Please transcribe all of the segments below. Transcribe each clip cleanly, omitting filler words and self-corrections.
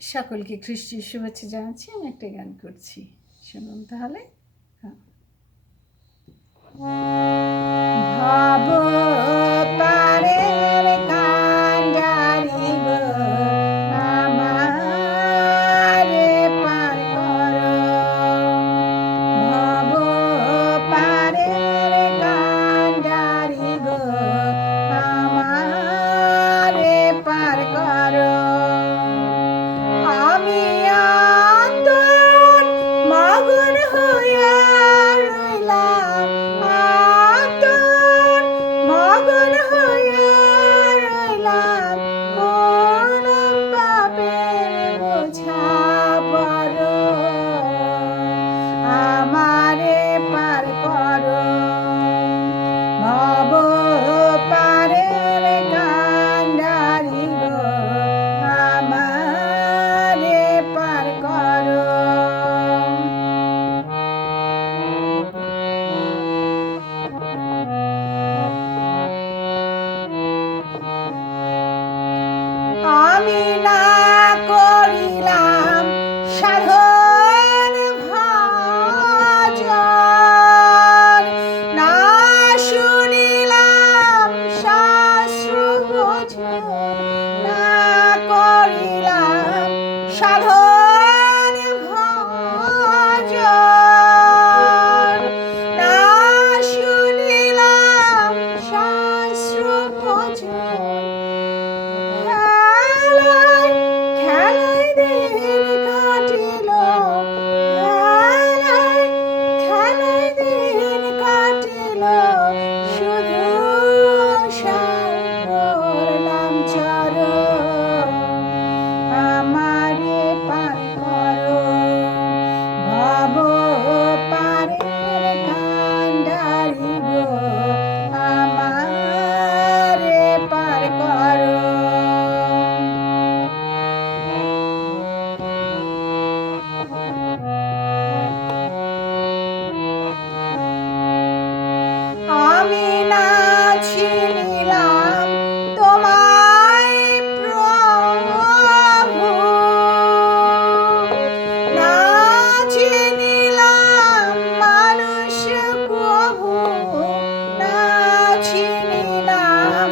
সকলকে খ্রিস্টীয় শুভেচ্ছা জানাচ্ছি। আমি একটা গান করছি, শুনুন তাহলে। ভাব পারের কান্ডারি গো আমারে পার করো, ভাব পারের কান্ডারি গো আমারে পার করো। আমি আতন মগন হইয়া রইলাম, আতন মগন হইয়া রইলাম, কোন পাপের বোঝা বড় আমারে পার করো। ভব পারের কান্ডারি গো আমারে পার করো। আমি না করিলাম সাধন ভজন, না শুনিলাম শাস্ত্র ভজন, না করিলাম সাধন ভজন, না শুনিলাম শাস্ত্র ভজন। খেলায় খেলায় দিন কাটিল, খেলায় খেলায় দিন কাটিল, শুধু করলাম চরণ আমারে পার করো। ভব পারের কান্ডারি গো আমারে পার করো। আমি না চিনিলাম তোমায় প্রভু, না চিনিলাম মানুষ প্রভু, না চিনিলাম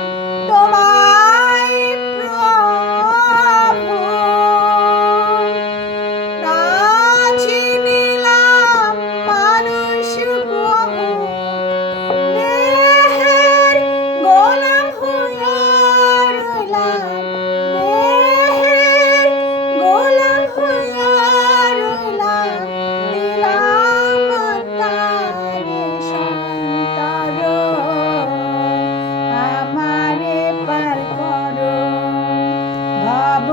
তোমায় প্রভু, না চিনিলাম মানুষ প্রভু। দেহের গোলাম হইয়া রইলাম, দেহের গোলাম হইয়া রইলাম, দিলাম তারে সন্তরণ আমারে পার করো। ভব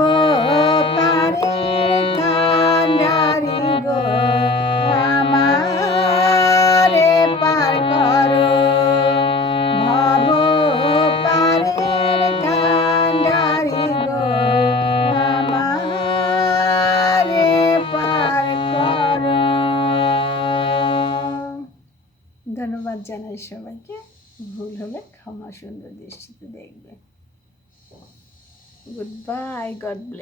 পারের কান্ডারি গো আমারে পার করো। ভব পারের কান্ডারি গো আমারে পার করো। ধন্যবাদ জানাই সবাইকে। ভুল হলে ক্ষমা সুন্দর দৃষ্টিতে দেখবে। Good bye, god bless.